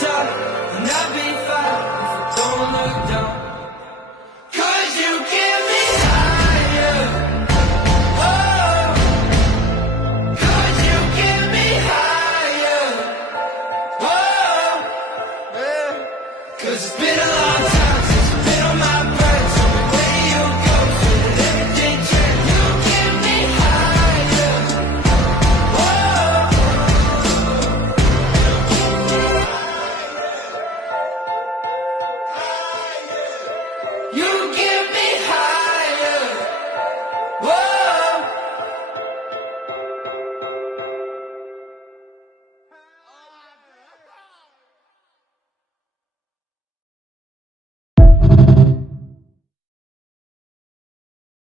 top, and I'll be fine if I don't look down.